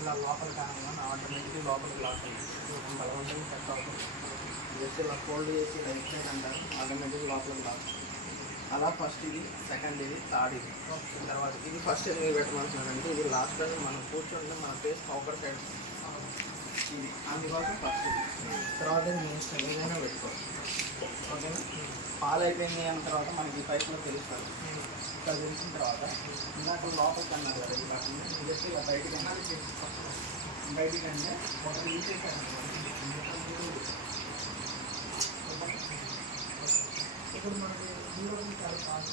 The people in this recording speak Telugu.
ఇలా లోపల కాగానే ఆటోమేటిక్గా లోపలికి లాక్ అవుతుంది. బలవంతంగా సెట్ అవుతుంది. జస్ట్ ఇలా ఫోల్డ్ చేసి రైట్ సైడ్ అంటారు, ఆటోమేటిక్గా లోపలికి లాక్ అవుతుంది. అలా ఫస్ట్ ఇది, సెకండ్ ఇది, థర్డ్ ఇది. తర్వాత ఇది ఫస్ట్ ఎందుకు పెట్టమంటున్నారంటే ఇది లాస్ట్ అని మనం కూర్చుంటే మన ఫేస్ ఒకరి సైడ్ ఇది, అందుకోసం ఫస్ట్ ఇది. తర్వాత మీ ఇష్టం ఏదైనా పెట్టుకోవచ్చు. ఓకేనా. పాలు అయిపోయింది అన్న తర్వాత మనకి పైపులో తెలుస్తుంది. ఇక్కడ తెలిసిన తర్వాత ఇందాక లోపలికి అన్నారు కదా, ఇది కాకుండా జస్ట్ ఇలా బయటికి అంటే ఒకటి తీసేసాను. ఇప్పుడు మనకి దూరం చాలా కాదు.